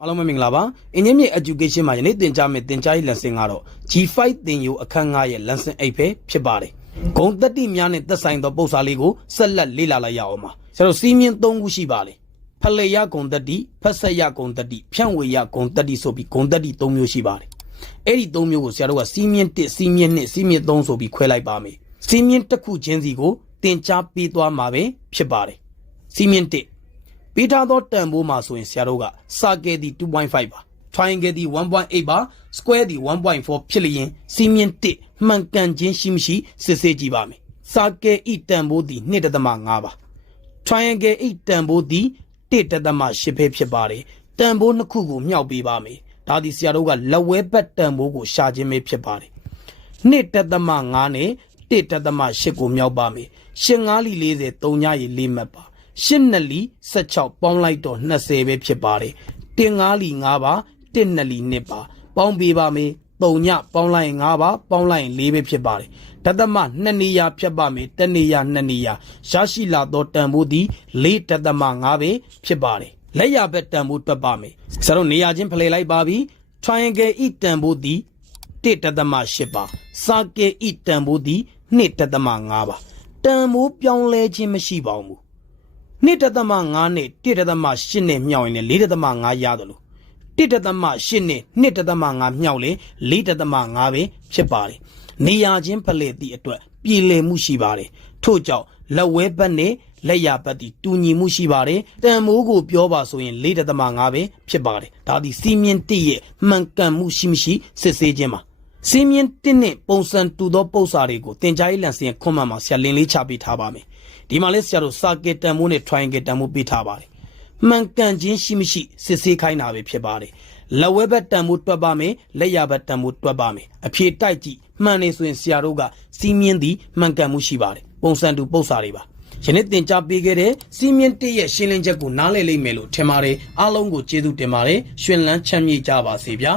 အားလုံးပဲမင်္ဂလာပါအင်းကြီးမြေ education မှာယနေ့သင်ကြားမယ့်သင်ကြားရေး lesson ကတော့ G5 သင်ယူအခန်း9ရဲ့ lesson-8 ပဲဖြစ်ပါတယ်ဂုဏ်သတ္တိများနဲ့သက်ဆိုင်သောပု္ပ္ပစာလေးကိုဆက်လက်လေ့လာလိုက်ရအောင်ပါကျွန်တော်စီးမြင်3ခုရှိပါလေဖလှယ်ရဂုဏ်သတ္တိဖက်ဆက်ရဂုဏ်သတ္တိဖြန့်ဝေရဂုဏ်သတ္တိဆိုပြီးဂုဏ်သတ္တိ3မျိုးရှိပါတယ်အဲ့ဒီ3မျိုးကိုဆရာတို့ကစီးမြင်1စီးမြင်2စီးမြင်3ဆိုပြီးခွဲလိုက်ပါမယ်စီးမြင်တစ်ခုချင်းစီကိုသင်ကြားပေးသွားမှာပဲဖြစ်ပါတယ်စီးမြင်1ပေးထားသောတန်ဖိုးမှာဆိုရင်ဆရာတို့ကစာကယ်ဒီ 2.5 ပါ triangle ဒီ 1.8 ပါ square ဒီ 1.4 ဖြစ်လျင်စီးမြင်1မှန်ကန်ခြင်းရှိမရှိစစ်ဆေးကြည့်ပါမယ်စာကယ်ဤတန်ဖိုးဒီ 2.5 ပါ triangle ဤတန်ဖိုးဒီ 1.8 ပဲဖြစ်ပါတယ်တန်ဖိုးနှစ်ခုကိုမြောက်ပေးပါမယ်ဒါဒီဆရာတို့ကလက်ဝဲဘက်တန်ဖိုးကိုရှာခြင်းပဲဖြစ်ပါတယ် 2.5 နဲ့ 1.8 ကိုမြောက်ပါမယ်8 5လီ40 3ညရီ4မှတ်ပါ8နှစ်လီ16ပေါင်းလိုက်တော့20ပဲဖြစ်ပါတယ်1 5လီ5ပါ1နှစ်လီ2ပါပေါင်းပေးပါမယ်3ညပေါင်းလိုက်5ပါပေါင်းလိုက်4ပဲဖြစ်ပါတယ်ဒသမ2နေရာဖြတ်ပါမယ်1နေရာ2နေရာရရှိလာတော့တန်ဖိုးသည် 4.5 ပဲဖြစ်ပါတယ်လက်ရဘက်တန်ဖိုးတွက်ပါမယ်စတော့နေရာချင်းဖလှယ်လိုက်ပါပြီ triangle ဤတန်ဖိုးသည် 1.8 ပါစာကယ်ဤတန်ဖိုးသည် 2.5 ပါတန်ဖိုးပြောင်းလဲခြင်းမရှိပါဘူး2.5နဲ့ 1.8 နဲ့မြောက်ရင်လည်း 4.5 ရတယ်လို့ 1.8 နဲ့ 2.5 မြောက်လေ 4.5 ပဲဖြစ်ပါတယ်နေရာချင်းဖလှယ်သည့်အတွက်ပြည်လည်မှုရှိပါတယ်ထို့ကြောင့်လက်ဝဲဘက်နဲ့လက်ရဘက်သည်တူညီမှုရှိပါတယ်တန်မိုးကိုပြောပါဆိုရင် 4.5 ပဲဖြစ်ပါတယ်ဒါသည်စီးမြင်1ရဲ့မှန်ကန်မှုရှိမရှိစစ်ဆေးခြင်းပါစီးမြင်1နဲ့ပုံစံတူသောပု္ပ္ပစာတွေကိုသင်ကြားရေးလမ်းစဉ်ခွန်မှန်မှာဆရာလင်းလေးချပေးထားပါမယ်ဒီမှာလဲဆရာတို့စာကယ်တန်မိုးနဲ့ triangle တန်မိုးပေးထားပါတယ်မှန်ကန်ခြင်းရှိမရှိစစ်ဆေးခိုင်းတာပဲဖြစ်ပါတယ်လက်ဝဲဘက်တန်မိုးတွက်ပါမယ်လက်ရဘက်တန်မိုးတွက်ပါမယ်အဖြေတိုက်ကြည့်မှန်နေဆိုရင်ဆရာတို့ကစီးမြင်သည်မှန်ကန်မှုရှိပါတယ်ပုံစံတူပု္ပ္ပစာတွေပါယနေ့သင်ကြားပေးခဲ့တဲ့စီးမြင်1ရဲ့ရှင်းလင်းချက်ကိုနားလည်လိမ့်မယ်လို့ထင်ပါတယ်အားလုံးကိုကျေးဇူးတင်ပါတယ်ရှင်လန်းချမ်းမြေ့ကြပါစေဗျာ